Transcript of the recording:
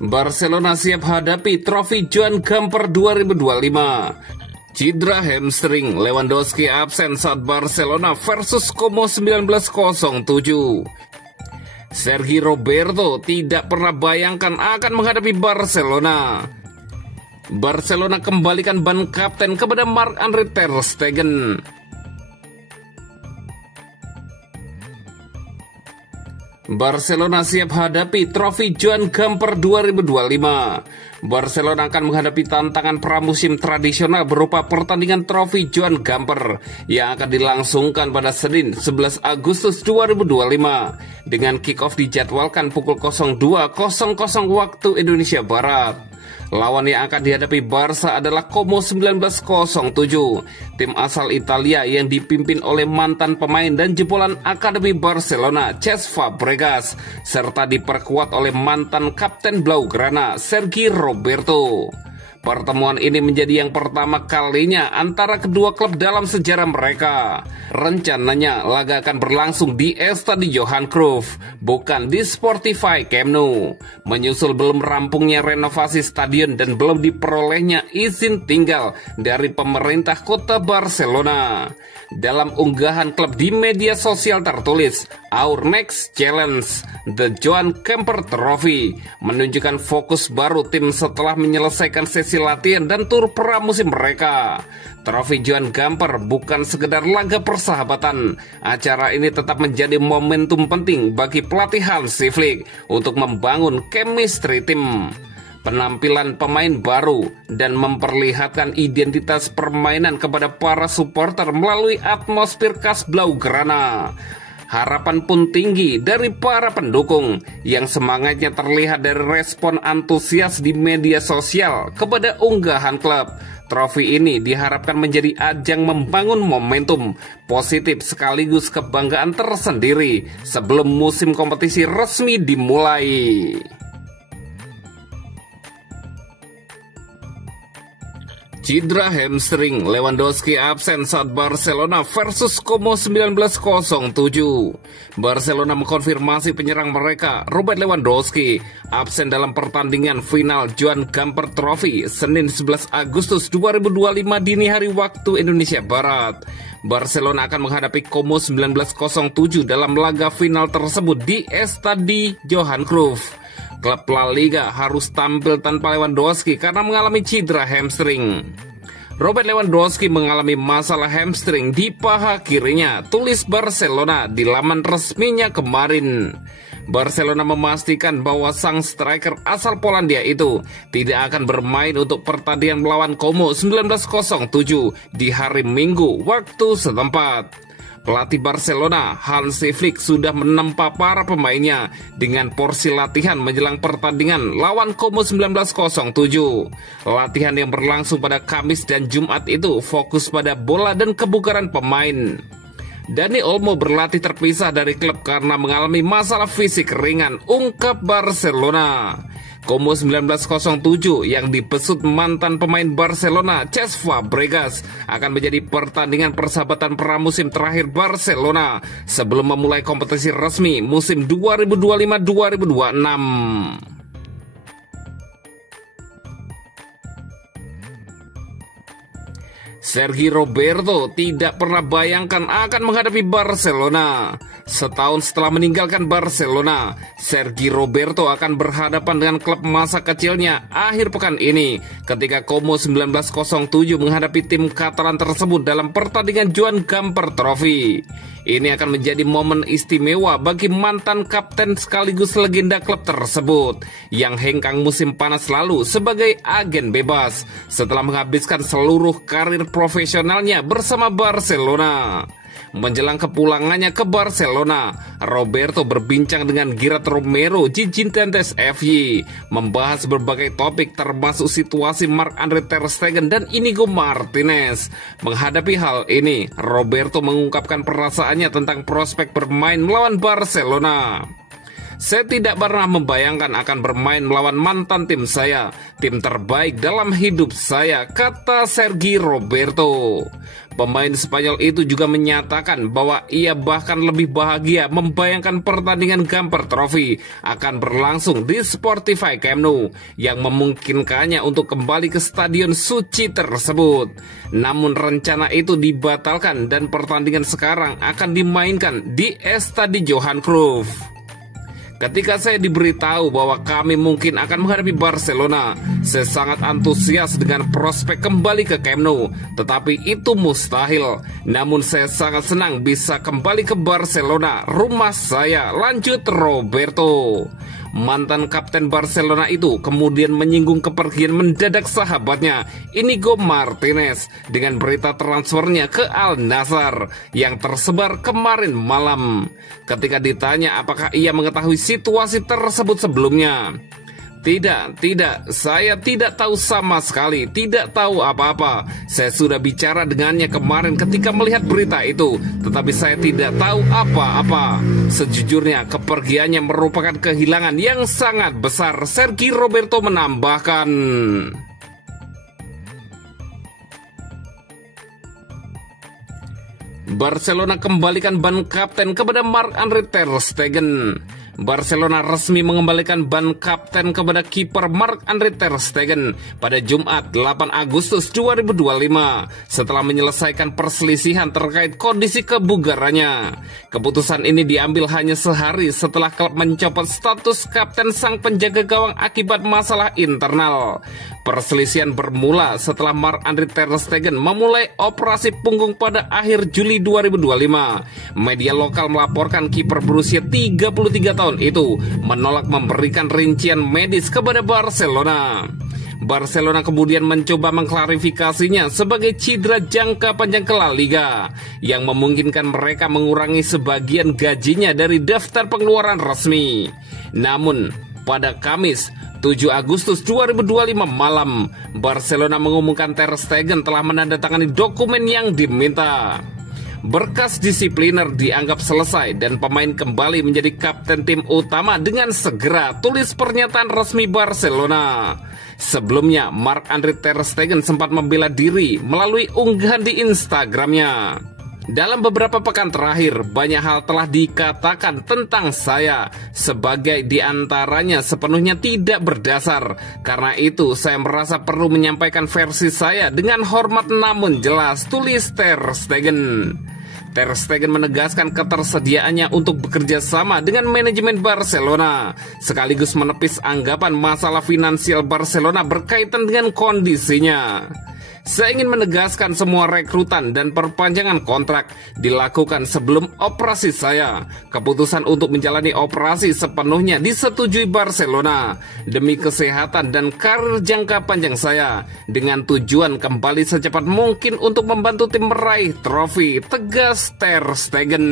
Barcelona siap hadapi trofi Joan Gamper 2025. Cedera hamstring, Lewandowski absen saat Barcelona versus Como 1907. Sergi Roberto tidak pernah bayangkan akan menghadapi Barcelona. Barcelona kembalikan ban kapten kepada Marc-Andre ter Stegen. Barcelona siap hadapi trofi Joan Gamper 2025. Barcelona akan menghadapi tantangan pramusim tradisional berupa pertandingan trofi Joan Gamper yang akan dilangsungkan pada Senin 11 Agustus 2025 dengan kick-off dijadwalkan pukul 02.00 waktu Indonesia Barat. Lawan yang akan dihadapi Barca adalah Como 1907, tim asal Italia yang dipimpin oleh mantan pemain dan jebolan Akademi Barcelona Cesc Fabregas, serta diperkuat oleh mantan kapten Blaugrana Sergi Roberto. Pertemuan ini menjadi yang pertama kalinya antara kedua klub dalam sejarah mereka. Rencananya laga akan berlangsung di Estadi Johan Cruyff, bukan di Spotify Camp Nou. Menyusul belum rampungnya renovasi stadion dan belum diperolehnya izin tinggal dari pemerintah kota Barcelona. Dalam unggahan klub di media sosial tertulis, "Our next challenge, the Joan Gamper Trophy," menunjukkan fokus baru tim setelah menyelesaikan sesi latihan dan tur pramusim mereka. Trofi Joan Gamper bukan sekedar laga persahabatan. Acara ini tetap menjadi momentum penting bagi pelatih Hansi Flick untuk membangun chemistry tim. Penampilan pemain baru dan memperlihatkan identitas permainan kepada para supporter melalui atmosfer khas Blaugrana. Harapan pun tinggi dari para pendukung yang semangatnya terlihat dari respon antusias di media sosial kepada unggahan klub. Trofi ini diharapkan menjadi ajang membangun momentum positif sekaligus kebanggaan tersendiri sebelum musim kompetisi resmi dimulai. Cedera hamstring, Lewandowski absen saat Barcelona versus Como 1907. Barcelona mengkonfirmasi penyerang mereka, Robert Lewandowski, absen dalam pertandingan final Joan Gamper Trophy Senin 11 Agustus 2025 dini hari waktu Indonesia Barat. Barcelona akan menghadapi Como 1907 dalam laga final tersebut di Estadi Johan Cruyff. Klub La Liga harus tampil tanpa Lewandowski karena mengalami cedera hamstring. Robert Lewandowski mengalami masalah hamstring di paha kirinya, tulis Barcelona di laman resminya kemarin. Barcelona memastikan bahwa sang striker asal Polandia itu tidak akan bermain untuk pertandingan melawan Como 1907 di hari Minggu waktu setempat. Pelatih Barcelona, Hansi Flick, sudah menempa para pemainnya dengan porsi latihan menjelang pertandingan lawan Como 1907. Latihan yang berlangsung pada Kamis dan Jumat itu fokus pada bola dan kebugaran pemain. Dani Olmo berlatih terpisah dari klub karena mengalami masalah fisik ringan, ungkap Barcelona. Como 1907 yang dibesut mantan pemain Barcelona Cesc Fabregas akan menjadi pertandingan persahabatan pramusim terakhir Barcelona sebelum memulai kompetisi resmi musim 2025-2026. Sergi Roberto tidak pernah bayangkan akan menghadapi Barcelona. Setahun setelah meninggalkan Barcelona, Sergi Roberto akan berhadapan dengan klub masa kecilnya akhir pekan ini ketika Como 1907 menghadapi tim Katalan tersebut dalam pertandingan Joan Gamper Trophy. Ini akan menjadi momen istimewa bagi mantan kapten sekaligus legenda klub tersebut yang hengkang musim panas lalu sebagai agen bebas setelah menghabiskan seluruh karir profesionalnya bersama Barcelona. Menjelang kepulangannya ke Barcelona, Roberto berbincang dengan Gerard Romero Gigantes FY, membahas berbagai topik termasuk situasi Marc-Andre ter Stegen dan Inigo Martinez. Menghadapi hal ini, Roberto mengungkapkan perasaannya tentang prospek bermain melawan Barcelona. Saya tidak pernah membayangkan akan bermain melawan mantan tim saya, tim terbaik dalam hidup saya, kata Sergi Roberto. Pemain Spanyol itu juga menyatakan bahwa ia bahkan lebih bahagia membayangkan pertandingan Gamper Trophy akan berlangsung di Spotify Camp Nou yang memungkinkannya untuk kembali ke stadion suci tersebut. Namun rencana itu dibatalkan dan pertandingan sekarang akan dimainkan di Estadi Johan Cruyff. Ketika saya diberitahu bahwa kami mungkin akan menghadapi Barcelona, saya sangat antusias dengan prospek kembali ke Camp Nou, tetapi itu mustahil. Namun saya sangat senang bisa kembali ke Barcelona, rumah saya, lanjut Roberto. Mantan kapten Barcelona itu kemudian menyinggung kepergian mendadak sahabatnya Inigo Martinez dengan berita transfernya ke Al Nassr yang tersebar kemarin malam. Ketika ditanya apakah ia mengetahui situasi tersebut sebelumnya, Tidak, saya tidak tahu sama sekali, tidak tahu apa-apa. Saya sudah bicara dengannya kemarin ketika melihat berita itu, tetapi saya tidak tahu apa-apa. Sejujurnya, kepergiannya merupakan kehilangan yang sangat besar, Sergi Roberto menambahkan. Barcelona kembalikan ban kapten kepada Marc-Andre ter Stegen. Barcelona resmi mengembalikan ban kapten kepada kiper Marc-Andre ter Stegen pada Jumat 8 Agustus 2025 setelah menyelesaikan perselisihan terkait kondisi kebugarannya. Keputusan ini diambil hanya sehari setelah klub mencopot status kapten sang penjaga gawang akibat masalah internal. Perselisihan bermula setelah Marc-Andre ter Stegen memulai operasi punggung pada akhir Juli 2025. Media lokal melaporkan kiper berusia 33 tahun itu menolak memberikan rincian medis kepada Barcelona. Barcelona kemudian mencoba mengklarifikasinya sebagai cedera jangka panjang ke La Liga yang memungkinkan mereka mengurangi sebagian gajinya dari daftar pengeluaran resmi. Namun pada Kamis 7 Agustus 2025 malam, Barcelona mengumumkan ter Stegen telah menandatangani dokumen yang diminta. Berkas disipliner dianggap selesai dan pemain kembali menjadi kapten tim utama dengan segera, tulis pernyataan resmi Barcelona. Sebelumnya, Marc-Andre ter Stegen sempat membela diri melalui unggahan di Instagramnya. Dalam beberapa pekan terakhir, banyak hal telah dikatakan tentang saya, sebagai diantaranya sepenuhnya tidak berdasar. Karena itu, saya merasa perlu menyampaikan versi saya dengan hormat namun jelas, tulis ter Stegen. Ter Stegen menegaskan ketersediaannya untuk bekerja sama dengan manajemen Barcelona, sekaligus menepis anggapan masalah finansial Barcelona berkaitan dengan kondisinya. Saya ingin menegaskan semua rekrutan dan perpanjangan kontrak dilakukan sebelum operasi saya. Keputusan untuk menjalani operasi sepenuhnya disetujui Barcelona demi kesehatan dan karir jangka panjang saya, dengan tujuan kembali secepat mungkin untuk membantu tim meraih trofi, tegas ter Stegen.